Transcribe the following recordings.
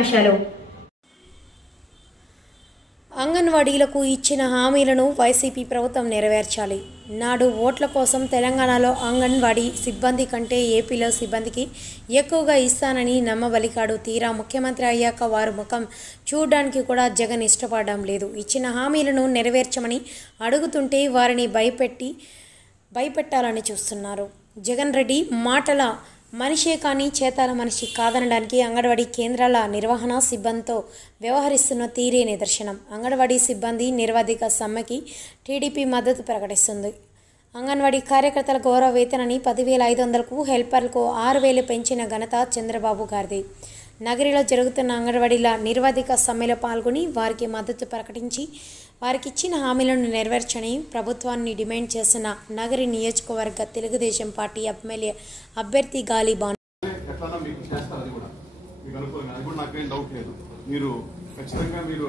ముఖ్యాంశాలు. అంగన్వాడీలకు ఇచ్చిన హామీలను వైసీపీ ప్రభుత్వం నెరవేర్చాలి. నాడు ఓట్ల కోసం తెలంగాణలో అంగన్వాడీ సిబ్బంది కంటే ఏపీలో సిబ్బందికి ఎక్కువగా ఇస్తానని నమ్మబలికాడు. తీరా ముఖ్యమంత్రి అయ్యాక వారు ముఖం చూడడానికి కూడా జగన్ ఇష్టపడడం లేదు. ఇచ్చిన హామీలను నెరవేర్చమని అడుగుతుంటే వారిని భయపెట్టాలని చూస్తున్నారు. జగన్ రెడ్డి మాటల మనిషే కానీ చేతాల మనిషి కాదనడానికి అంగన్వాడీ కేంద్రాల నిర్వహణ సిబ్బందితో వ్యవహరిస్తున్న తీరే నిదర్శనం. అంగన్వాడీ సిబ్బంది నిరవధిక సమ్మెకి టీడీపీ మద్దతు ప్రకటిస్తుంది. అంగన్వాడీ కార్యకర్తల గౌరవ వేతనాన్ని 10,500కు, హెల్పర్లకు 6,000 పెంచిన ఘనత చంద్రబాబు గారిది. నగరిలో జరుగుతున్న అంగన్వాడీల నిరవధిక సమ్మెలో పాల్గొని వారికి మద్దతు ప్రకటించి వారికి ఇచ్చిన హామీలను నెరవేర్చని ప్రభుత్వాన్ని డిమాండ్ చేసిన నగరి నియోజకవర్గ తెలుగుదేశం పార్టీ ఎమ్మెల్యే అభ్యర్థి గాలి బాను. మీరు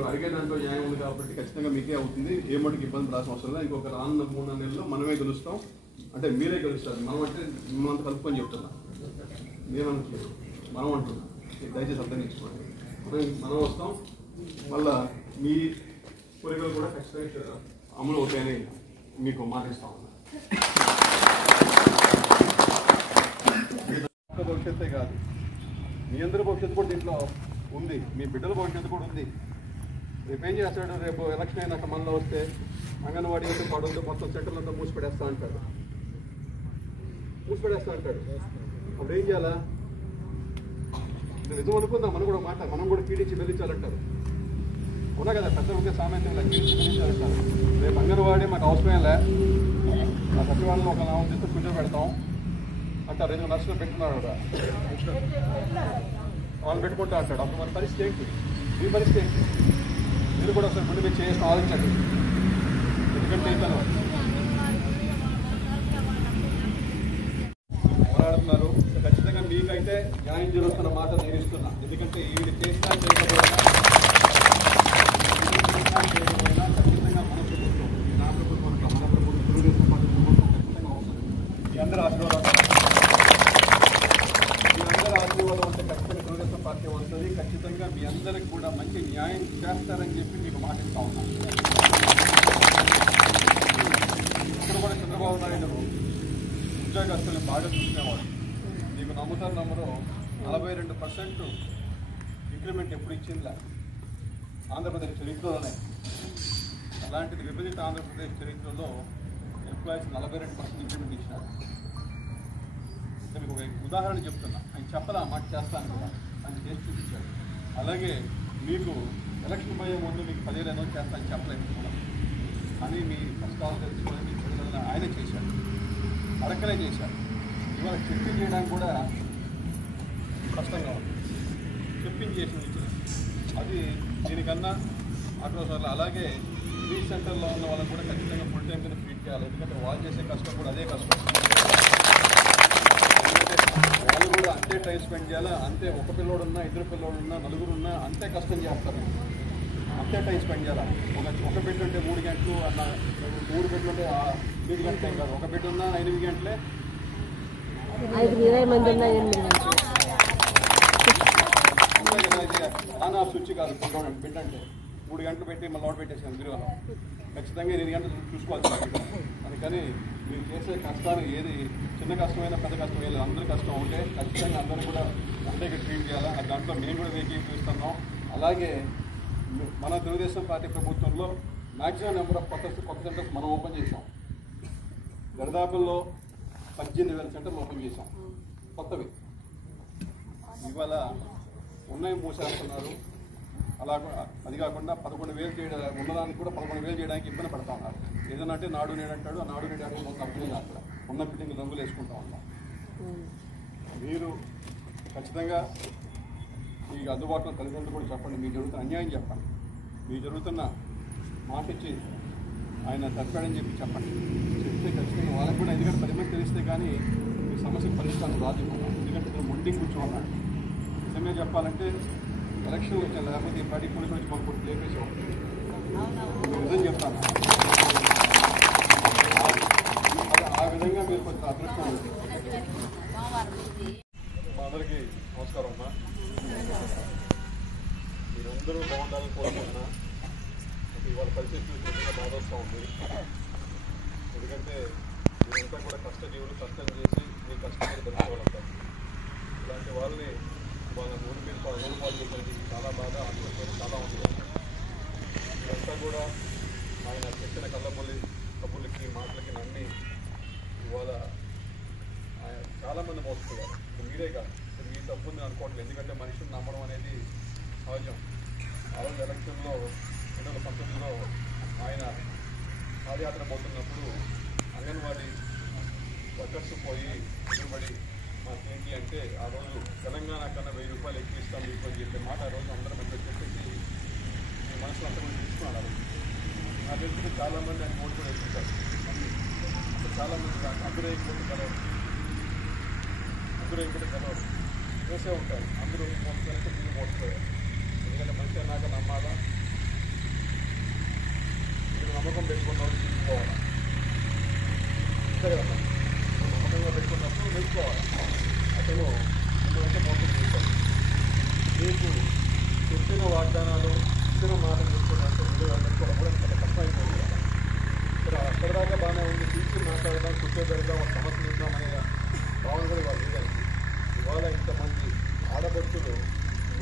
అడిగే దాంట్లో న్యాయం ఉంది కాబట్టి ఖచ్చితంగా మీకే అవుతుంది. ఏ మటుకు ఇబ్బంది రాసిన అవసరం లేదు. ఇంకొక రానున్న 3 నెలల్లో మనమే గెలుస్తాం. అంటే మీరే గెలుస్తారు. మనం అంటే మిమ్మల్ని కలుపుకొని చెప్తున్నా, నేననుకోలేదు, మనం అంటున్నా. దయచేసి అర్థం చేసుకోండి. మనం వస్తాం. మళ్ళా మీ కోరికలు కూడా ఖచ్చితంగా అమలు అవుతాయని మీకు మాటిస్తా ఉన్నా. భవిష్యత్తే కాదు, మీ అందరి భవిష్యత్తు కూడా దీంట్లో ఉంది. మీ బిడ్డల భవిష్యత్తు కూడా ఉంది. రేపు ఏం చేస్తాడు? రేపు ఎలక్షన్ అయినాక మనలో వస్తే అంగన్వాడీ అయితే పడవలతో మొత్తం సెంటర్లంతా మూసిపెడేస్తా అంటాడు. అప్పుడు ఏం చేయాలా? నిజం అనుకుందాం. మనం కూడా మనం కూడా పీడించి వెళ్ళించాలంటారు. ఉన్నా కదా, పెద్ద ఒకే సామెత్యం పీడించి వెళ్ళించాలంటారు. రేపు అంగన్వాడీ మాకు అవసరం లే, ఆ సచివాలయంలో ఒక నామం తీస్తే కూర్చో పెడతాం అంటారు. 2 లక్షలు పెట్టుకున్నాడు కూడా వాళ్ళు పెట్టుకుంటా అంటాడు. అప్పుడు మన పరిస్థితి ఏంటి? మీ పరిస్థితి ఏంటి? మీరు కూడా ఒకసారి ముందు మీరు చేసిన ఆలోచించండి. ఎందుకంటే ఇతను పోరాడుతున్నారు. ఖచ్చితంగా మీకైతే న్యాయం జరుగుతున్న మాట నేను ఇస్తున్నా. ఎందుకంటే వీళ్ళు చేసినా చేయకపోయినా ఖచ్చితంగా మన ప్రభుత్వం, నా ప్రభుత్వం, మన ప్రభుత్వం, తెలుగుదేశం పార్టీ ప్రభుత్వం ఖచ్చితంగా అవుతుంది. మీ అందరి ఆశీర్వాదం అంటే ఖచ్చితంగా తెలుగుదేశం పార్టీ వస్తుంది. ఖచ్చితంగా మీ అందరికి కూడా మంచి న్యాయం చేస్తారని చెప్పి మీకు మాటిస్తా ఉన్నాను. ఇక్కడ కూడా చంద్రబాబు నాయుడు ఉద్యోగస్తులను బాగా చూసుకునేవాడు. మీకు నమ్ముతారు నమ్మరు, 42% ఇంక్రిమెంట్ ఎప్పుడు ఇచ్చిందిలే ఆంధ్రప్రదేశ్ చరిత్రలోనే. అలాంటిది విభజిత ఆంధ్రప్రదేశ్ చరిత్రలో ఎంప్లాయీస్ 42% ఇంక్రిమెంట్ ఇచ్చినారు. మీకు ఒక ఉదాహరణ చెప్తున్నా. ఆయన చెప్పదా మాట చేస్తాను కదా, ఆయన చేసి చూపించాడు. అలాగే మీకు ఎలక్షన్ పోయే ముందు మీకు 10,000 చేస్తాను చెప్పలేదు కూడా, అని మీ కష్టాలు తెలుసుకొని మీ ప్రజలను ఆయనే చేశాడు, అడక్కలే చేశాడు. ఇవాళ చెప్పింగ్ చేయడానికి కూడా కష్టంగా ఉంది. చెప్పింగ్ చేసిన అది దీనికన్నా ఆక్రోశాలు. అలాగే రిలీజ్ సెంటర్లో ఉన్న వాళ్ళని కూడా ఖచ్చితంగా ఫుల్ టైం కింద ట్రీట్ చేయాలి. ఎందుకంటే వాళ్ళు చేసే కష్టం కూడా అదే కష్టం. వాళ్ళు కూడా అంతే టైం స్పెండ్ చేయాలా, అంతే. ఒక పిల్లోడు ఉన్నా, 2 పిల్లోడు ఉన్నా, 4 ఉన్నా అంతే కష్టం చేస్తారు, అంతే టైం స్పెండ్ చేయాలి. ఒక బిడ్డ ఉంటే 3 గంటలు అన్న, 3 బిడ్డలు ఉంటే 8 గంటలే కాదు. ఒక బిడ్డ ఉన్నా 8 గంటలే, 20 మంది ఉన్నా 8 గంటలు. ఆన్ ఆఫ్ స్విచ్ కాదు. బిడ్డ అంటే 3 గంటలు పెట్టి మళ్ళీ లోడ్ పెట్టేసాను బిరువలో. ఖచ్చితంగా 8 గంటలు చూసుకోవాలి. అందుకని మీరు చేసే కష్టాలు ఏది చిన్న కష్టమైనా పెద్ద కష్టమైనా అందరి కష్టం ఉంటే ఖచ్చితంగా అందరూ కూడా అంతేగా ట్రీట్ చేయాలి. దాంట్లో మేము కూడా వేకీపిస్తున్నాం. అలాగే మన తెలుగుదేశం పార్టీ ప్రభుత్వంలో మ్యాక్సిమం నెంబర్ ఆఫ్ కొత్త సెంటర్స్ మనం ఓపెన్ చేసాం. దరిదాపుల్లో 18,000 సెంటర్లు ఓపెన్ చేసాం కొత్తవి. ఇవాళ ఉన్నాయి మూసేస్తున్నారు. అలా అది కాకుండా 11,000 చేయడం ఉన్నదానికి కూడా 11,000 చేయడానికి ఇబ్బంది పడతా ఉన్నారు. ఏదన్నా అంటే నాడు నేడు అంటాడు. ఆ నాడు నేడు అంటే మొత్తం అర్థం అక్కడ ఉన్న బిల్డింగ్ రంగులు వేసుకుంటా ఉన్నాం. మీరు ఖచ్చితంగా ఈ అందుబాటులో తల్లిదండ్రులు కూడా చెప్పండి. మీకు జరుగుతున్న అన్యాయం చెప్పండి. మీకు జరుగుతున్న మాట ఇచ్చి ఆయన తప్పాడని చెప్పండి. చెప్తే ఖచ్చితంగా వాళ్ళకి కూడా, ఎందుకంటే 10 మంది తెలిస్తే కానీ మీ సమస్యకు పరిష్కారం రాదు. ఎందుకంటే ఇక్కడ మొండి కూర్చోన్నాడు. నిజమే చెప్పాలంటే ఎలక్షన్లు వచ్చాను, లేకపోతే ఈ పార్టీ పోలీసులు వచ్చి మన కొట్టి లేపేసేవాడు. నిజం చెప్తాను. ఆ విధంగా మీరు కొంచెం అదృష్టం ఉంది. మా అందరికీ నమస్కారం అమ్మా. అందరూ బాగుండాలని కోరుకుంటున్నా. ఇవాళ పరిస్థితి చూసినట్టుగా బాధ వస్తూ ఉంది. ఎందుకంటే మీరంతా కూడా కష్టజీవులు, కష్టం చేసి మీ కష్టపడి బతుకోవాలంటారు. ఇలాంటి వాళ్ళని వాళ్ళ నూరుపాలు చేసేది చాలా బాధ, ఆత్మహత్యలు చాలా ఉంది. ఇదంతా కూడా ఆయన చెప్పిన కబుర్లకి మాటలకి నమ్మి ఇవాళ ఆయన చాలామంది మోసుకున్నారు. మీరే కాదు, మీ తప్పుంది అనుకోవట్లేదు. ఎందుకంటే మనిషిని నమ్మడం అనేది సహజం. ఆ రోజు ఎలక్షన్లో 2019లో ఆయన పాదయాత్ర పోతున్నప్పుడు అంగన్వాడీ వర్కర్స్ పోయి ఎదురుబడి మాకేంటి అంటే ఆ రోజు తెలంగాణ కన్నా 1000 రూపాయలు ఎక్కువ ఇస్తాం మీకు అని చెప్పే మాట ఆ రోజు అందరం మధ్య చెప్పేసి మీ మనసులో అంతా కూడా తీసుకున్నారు. నాకు తెలిసి చాలామంది ఆయన ఓటు కూడా వేసుకుంటారు. చాలామంది అందరూ అయిపోతే కలవరు, వేసే ఉంటారు. అందరూ మోసుకుంటే మీరు మోసుపోయారు. ఎందుకంటే మంచి అన్నాక నమ్మాలా, మీరు నమ్మకం పెట్టుకున్నప్పుడు తీసుకోవాలా. అంతే కదా, నమ్మకంగా పెట్టుకున్నప్పుడు నేర్చుకోవాలి. అతను ఎందుకంటే మోసం చేశాడు. మీకు చెప్పిన వాగ్దానాలు, ఇచ్చిన మాట చెప్పుకోవడానికి పెట్టుకోవడం కూడా చాలా కష్టమైపోయింది కదా. ఇక్కడ అక్కడిదాకా బాగానే ఉంది. తీసుకుని మాట్లాడదాం, కూర్చోబెడదాం, ఒక సమస్య ఇద్దామనే భావన కూడా వాళ్ళు లేదండి. ఇవాళ ఇంతమంది ఆడపడుచులు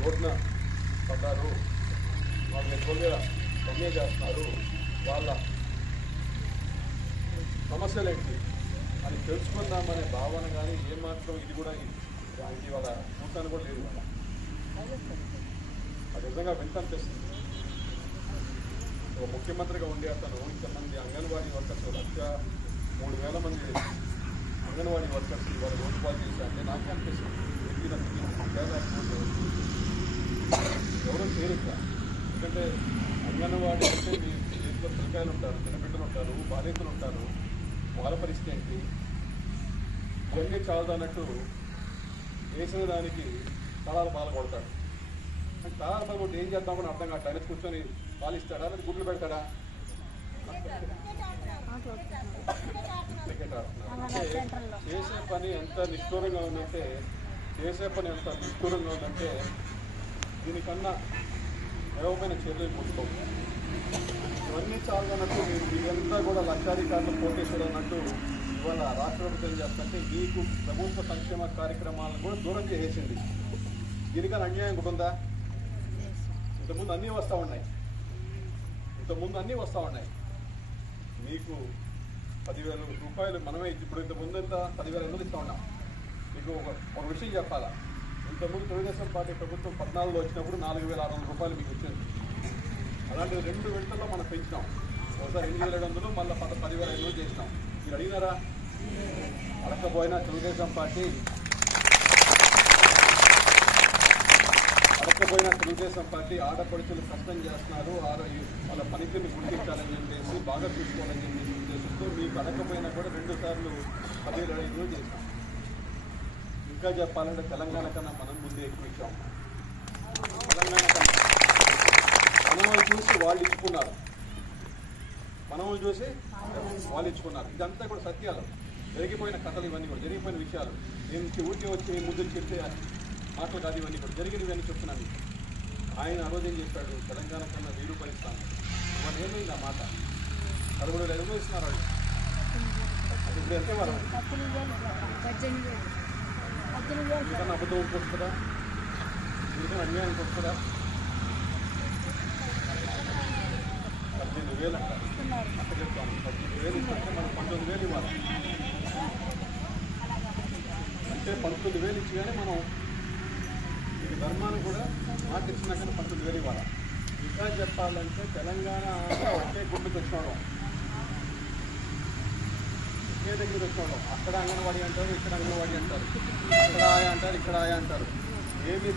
రోడ్న పడ్డారు, వాళ్ళు ఎక్కువగా సమ్మె చేస్తున్నారు, వాళ్ళ సమస్యలేంటి అని తెలుసుకుందామనే భావన కానీ ఏమాత్రం ఇది కూడా దానికి వాళ్ళ చూసాను కూడా లేదు. వాళ్ళ అది నిజంగా వింతనిపిస్తుంది. ఒక ముఖ్యమంత్రిగా ఉండే అతను ఇంతమంది అంగన్వాడీ వర్కర్స్ 1,03,000 మంది అంగన్వాడీ వర్కర్స్ ఇవాళ రూపాయలు చేశారంటే నాకే అనిపిస్తుంది ఎవరో చేయరుగా. ఎందుకంటే అంగన్వాడీ అంటే మీ చేతిలో పిల్లకాయలు ఉంటారు, చిన్నబిడ్డలు ఉంటారు, బాధితులు ఉంటారు. వాళ్ళ పరిస్థితి ఏంటి? ఇవన్నీ చాలదన్నట్టు వేసిన దానికి తలాలు పాలు కొడతాడు. తలాలు పాలు కొట్టి ఏం చేద్దామని అర్థం కాదు. ఆయన కూర్చొని పాలు ఇస్తాడా, లేదా గుడ్లు పెడతాడా? క్రికెట్ ఆడుతున్నారు. చేసే పని ఎంత నిష్ఠూరంగా ఉందంటే దీనికన్నా మెరవమైన చర్యలు పుట్టుకోవు. ఇవన్నీ చాలన్నట్టు ఇదంతా కూడా లక్షాధికారులు కోటేశ్వరం అన్నట్టు ఇవాళ రాష్ట్ర ప్రభుత్వం చేస్తుంటే మీకు ప్రభుత్వ సంక్షేమ కార్యక్రమాలను కూడా దూరం చేసేసింది. దీనికన్నా అన్యాయం కూడా ఉందా? ఇంతకుముందు అన్నీ వస్తూ ఉన్నాయి. మీకు 10,000 రూపాయలు మనమే ఇప్పుడు ఇంతకుముందు ఎంత 10,500 ఇస్తూ ఉన్నాం. మీకు ఒక విషయం చెప్పాలా, ఇంతకుముందు తెలుగుదేశం పార్టీ ప్రభుత్వం 14లో వచ్చినప్పుడు 4,600 రూపాయలు మీకు వచ్చింది. అలాంటి 2 విడతల్లో మనం పెంచినాం. ఒకసారి 8,700, మళ్ళీ 10,500 చేసినాం. మీరు అడిగినారా? అడగకపోయినా తెలుగుదేశం పార్టీ ఆడపడుచులు కష్టం చేస్తున్నారు, వాళ్ళ పనితీరుని గుర్తించాలని చెప్పేసి, బాగా చూసుకోవాలని చెప్పేసి ఉద్దేశంతో మీకు అడగకపోయినా కూడా 2 సార్లు 10,500 చేసినాం. ఇంకా చెప్పాలంటే తెలంగాణ కన్నా మనం ముందే ఎక్కువ ఇచ్చాము. తెలంగాణ కన్నా మనల్ని చూసి వాళ్ళు ఇచ్చుకున్నారు. ఇదంతా కూడా సత్యాలు, జరిగిపోయిన కథలు, ఇవన్నీ కూడా జరిగిపోయిన విషయాలు. నేను ఊరికి వచ్చి ముందు చెప్పే మాటలు కాదు, ఇవన్నీ కూడా జరిగినవన్నీ చెప్తున్నాను. ఆయన ఆ రోజు ఏం చెప్పాడు, తెలంగాణ కన్నా 1000 రూపాయలు ఇస్తాను. వాళ్ళు ఏమైంది ఆ మాట? 13,000 ఇస్తున్నారు వాళ్ళు. అది ఇప్పుడు ఎంతే మనం మీకన్నా అబద్ధం వస్తుందా? మీకన్నా అన్యాయానికి వస్తుందా? 18,000 అక్కడ చెప్తాను. 18,000 ఇస్తుంటే మనం 19,000 ఇవ్వాలి. అంటే 19,000 ఇచ్చి కానీ మనం ఈ ధర్మాన్ని కూడా మాట ఇచ్చినాకనే 19,000 ఇవ్వాలి. ఇంకా చెప్పాలంటే తెలంగాణ ఒకే గుడ్డుకు వచ్చినాడు, ఒకే దగ్గరికి వచ్చినాడు. అక్కడ అంగన్వాడీ అంటారు, ఇక్కడ అంగన్వాడీ అంటారు, ఇక్కడ ఆయా అంటారు, ఇక్కడ ఆయా అంటారు. ఏమి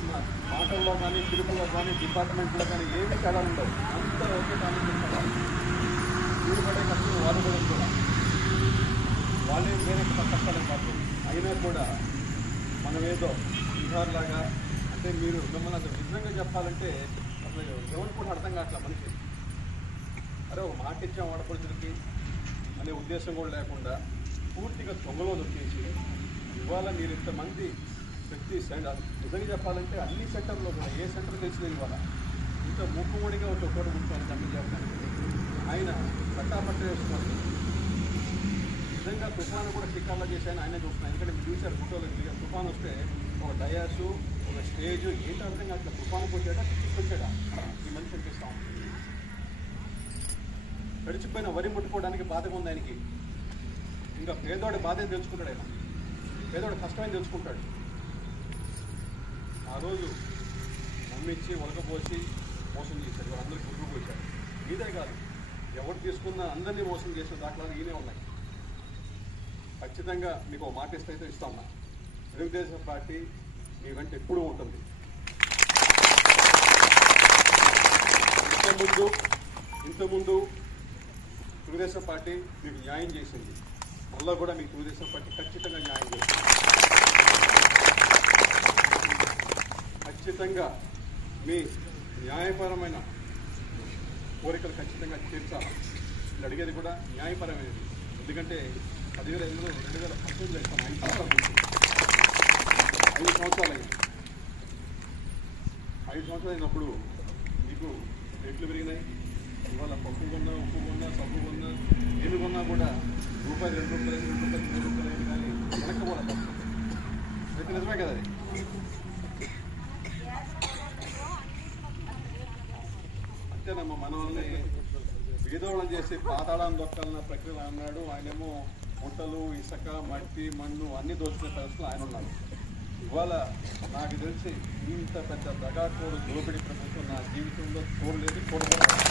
మాటల్లో కానీ, పిలుపులో కానీ, డిపార్ట్మెంట్లో కానీ ఏమి తేడా ఉండవు. అంతా ఒకే కామెంట్ ఉంటారు. వీరు పడే కష్టం వాళ్ళు కూడా కూడా వాళ్ళే వేరే కష్టాలు కాదు. అయినా కూడా మనం ఏదో బీహార్లాగా అంటే మీరు మిమ్మల్ని అసలు నిజంగా చెప్పాలంటే అసలు ఎవరు కూడా అర్థం కావట్లే మనిషి. అరే ఒక మాట ఇచ్చాం ఆడపడుచులకి అనే ఉద్దేశం కూడా లేకుండా పూర్తిగా దొంగలో దొక్కేసి ఇవాళ మీరు ఇంతమంది ప్రతి నిజంగా చెప్పాలంటే అన్ని సెంటర్లో కూడా ఏ సెంటర్ తెలిసిలేదు ఇవాళ ఇంత మూకుమ్మడిగా ఒక చోట కూర్చొని కమిటీ చేస్తానికి ఆయన పట్టాపట్ట వేసుకొని నిజంగా తుఫాను కూడా శిఖర్లో చేశాయని ఆయనే చూస్తున్నాను. ఎందుకంటే మీరు చూశారు ఫోటోలో తుఫాను వస్తే ఒక డయాసు ఒక స్టేజ్ ఏంటి అర్థం కాదు. తుఫాను వచ్చాడా తీసుకొచ్చాడా ఈ మనిషి అనిపిస్తాం. గడిచిపోయిన వరి ముట్టుకోవడానికి బాధగా ఉంది ఆయనకి. ఇంకా పేదోడి బాధే తెలుసుకుంటాడు ఆయన. పేదోడి కష్టమని తెలుసుకుంటాడు. ఆ రోజు నమ్మించి ఒలకపోసి మోసం చేశాడు. వాళ్ళందరికీ గుర్తు పోశాడు. ఇదే కాదు, ఎవరు తీసుకున్న అందరినీ మోసం చేసిన దాఖలాలు ఈయనే ఉన్నాయి. ఖచ్చితంగా మీకు ఒక మాట ఇస్తే ఇస్తా ఉన్నా, తెలుగుదేశం పార్టీ మీ వెంట ఎప్పుడూ ఉంటుంది. ఇంతకుముందు తెలుగుదేశం పార్టీ మీకు న్యాయం చేసింది, మళ్ళా కూడా మీకు తెలుగుదేశం పార్టీ ఖచ్చితంగా న్యాయం చేస్తుంది. ఖచ్చితంగా మీ న్యాయపరమైన కోరికలు ఖచ్చితంగా తీర్చాలి. ఇది అడిగేది కూడా న్యాయపరమైనది. ఎందుకంటే 2005లో 2019 చేస్తాను. 5 సంవత్సరాలు అయింది. 5 సంవత్సరాలు అయినప్పుడు మీకు రేట్లు పెరిగినాయి. ఇవాళ పప్పు కొన్నా, ఉప్పు కొన్నా, సబ్బు కొన్నా, ఏమి కొన్నా కూడా రూపాయలు, 2 రూపాయలు, 3 రూపాయలు, 3 రూపాయలు అయింది. కానీ వెనక్కపోవాలి అయితే నిజమే కదా అది. అంతేనమ్మా, మన వాళ్ళని బీదోళం చేసి పాతాళం దొక్కాలన్న ప్రక్రియ అన్నాడు. ఆయనేమో గుంటలు, ఇసుక, మట్టి, మన్ను అన్ని దోచుకునే పరిస్థితులు ఆయన ఉన్నారు. ఇవాళ నాకు తెలిసి ఇంత పెద్ద దగాకోడు దోపిడీ ప్రభుత్వం నా జీవితంలో చూడలేదు, చూడకూడదు.